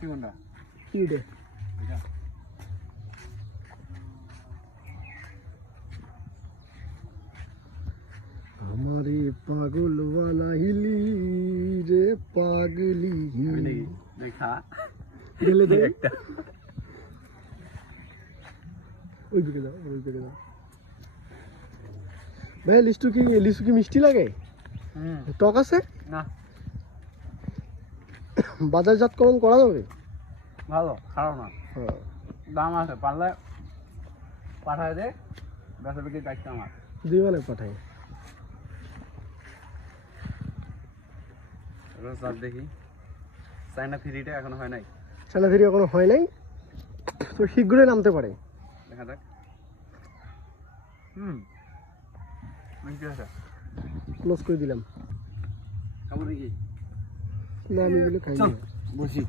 মিষ্টি কোনটা? কি রে এটা हमारे पागल वाला हिली रे पागली हिली দেখা গেলে দে একটা ওই দিকে দাও ভাই লিচু কি মিষ্টি লাগে? টক আছে না বাজারজাতকরণ করা যাবে? ভালো খারাপ না হ্যাঁ দাম আছে পারলে পাঠায় দে বেচা বিক্রি দায়িত্ব আমার দিবানে পাঠাই রোজ দেখি চাইনা ফ্রিটা এখনো হয় নাই চানাফেরি এখনো হয় নাই তো শীঘ্রই নামতে পারে দেখা যাক মিষ্টি আছে ক্লোজ করে দিলাম খাবো নাকি না আমি এগুলো খাই না বসি